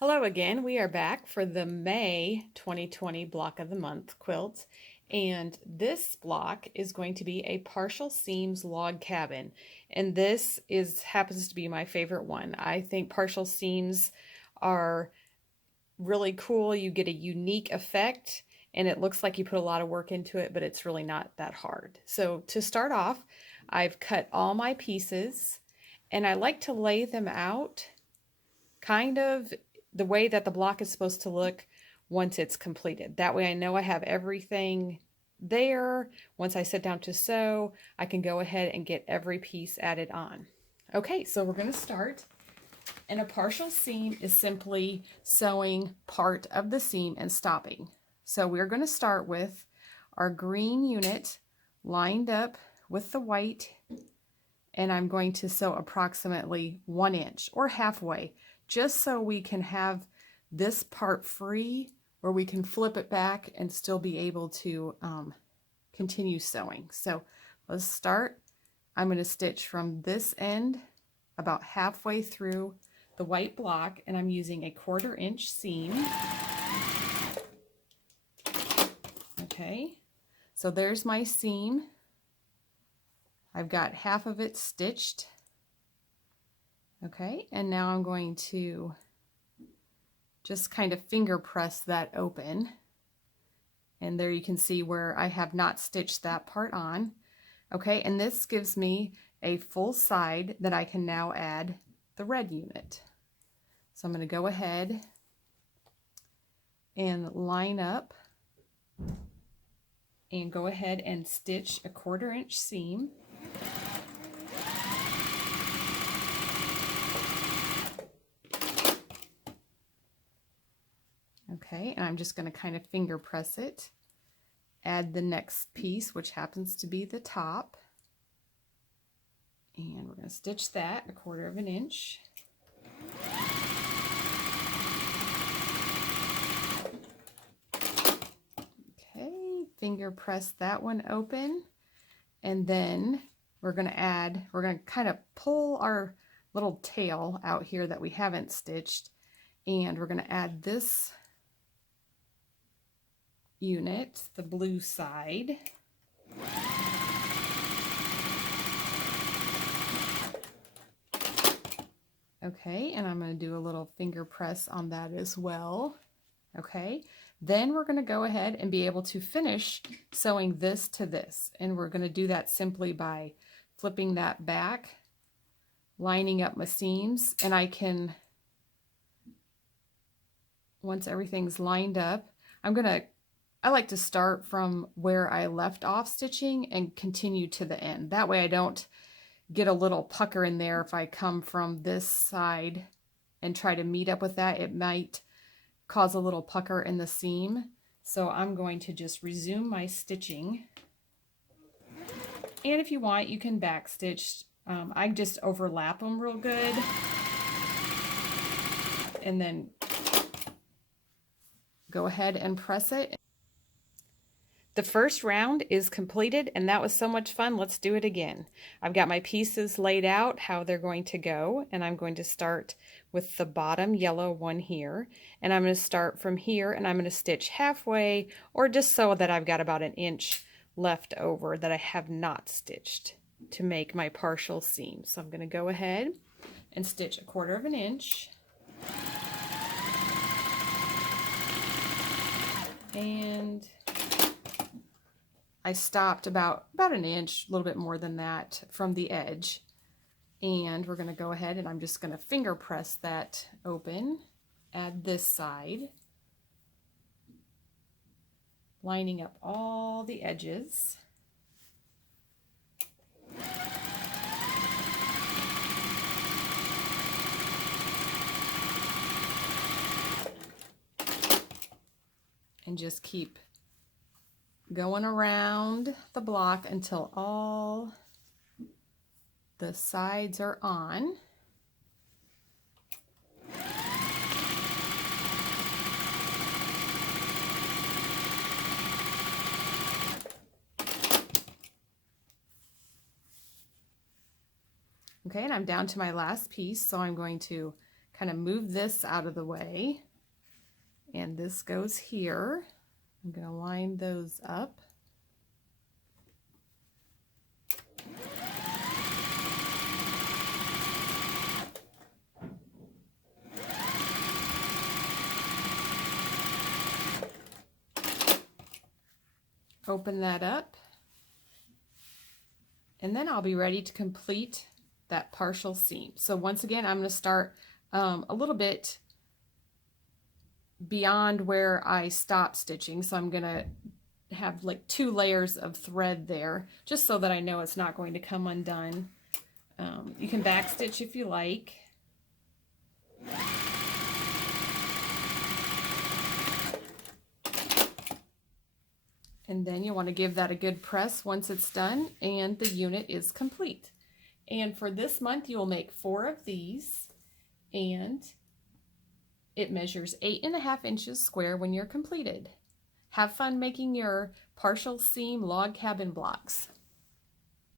Hello again. We are back for the May 2020 block of the month quilt. And this block is going to be a partial seams log cabin. And this happens to be my favorite one. I think partial seams are really cool. You get a unique effect and it looks like you put a lot of work into it, but it's really not that hard. So to start off, I've cut all my pieces and I like to lay them out kind of the way that the block is supposed to look once it's completed. That way I know I have everything there. Once I sit down to sew, I can go ahead and get every piece added on. Okay, so we're going to start. And a partial seam is simply sewing part of the seam and stopping. So we're going to start with our green unit lined up with the white, and I'm going to sew approximately 1 inch or halfway, just so we can have this part free where we can flip it back and still be able to continue sewing. So let's start. I'm going to stitch from this end about halfway through the white block, and I'm using a 1/4 inch seam. Okay, so there's my seam. I've got half of it stitched. Okay, and now I'm going to just kind of finger press that open. And there you can see where I have not stitched that part on. Okay, and this gives me a full side that I can now add the red unit. So I'm going to go ahead and line up and go ahead and stitch a 1/4 inch seam. Okay, and I'm just going to kind of finger press it. Add the next piece, which happens to be the top. And we're going to stitch that a 1/4 inch. Okay, finger press that one open. And then we're going to kind of pull our little tail out here that we haven't stitched. And we're going to add this unit, the blue side. Okay, and I'm going to do a little finger press on that as well. Okay, then we're going to go ahead and be able to finish sewing this to this. And we're going to do that simply by flipping that back, lining up my seams, and I can, once everything's lined up, I like to start from where I left off stitching and continue to the end. That way I don't get a little pucker in there. If I come from this side and try to meet up with that, it might cause a little pucker in the seam. So I'm going to just resume my stitching. And if you want, you can back stitch. I just overlap them real good. And then go ahead and press it. The first round is completed, and that was so much fun. Let's do it again. I've got my pieces laid out, how they're going to go, and I'm going to start with the bottom yellow one here. And I'm going to start from here, and I'm going to stitch halfway, or just so that I've got about 1 inch left over that I have not stitched to make my partial seam. So I'm going to go ahead and stitch a 1/4 inch. And I stopped about 1 inch, a little bit more than that, from the edge. And we're going to go ahead and I'm just going to finger press that open, add this side, lining up all the edges. And just keep going around the block until all the sides are on. Okay, and I'm down to my last piece, so I'm going to kind of move this out of the way, and this goes here. I'm going to line those up. Open that up, and then I'll be ready to complete that partial seam. So once again, I'm going to start a little bit beyond where I stopped stitching. So I'm going to have like 2 layers of thread there, just so that I know it's not going to come undone. You can backstitch if you like. And then you want to give that a good press once it's done and the unit is complete. And for this month, you will make 4 of these, and it measures 8.5 inches square when you're completed. Have fun making your partial seam log cabin blocks.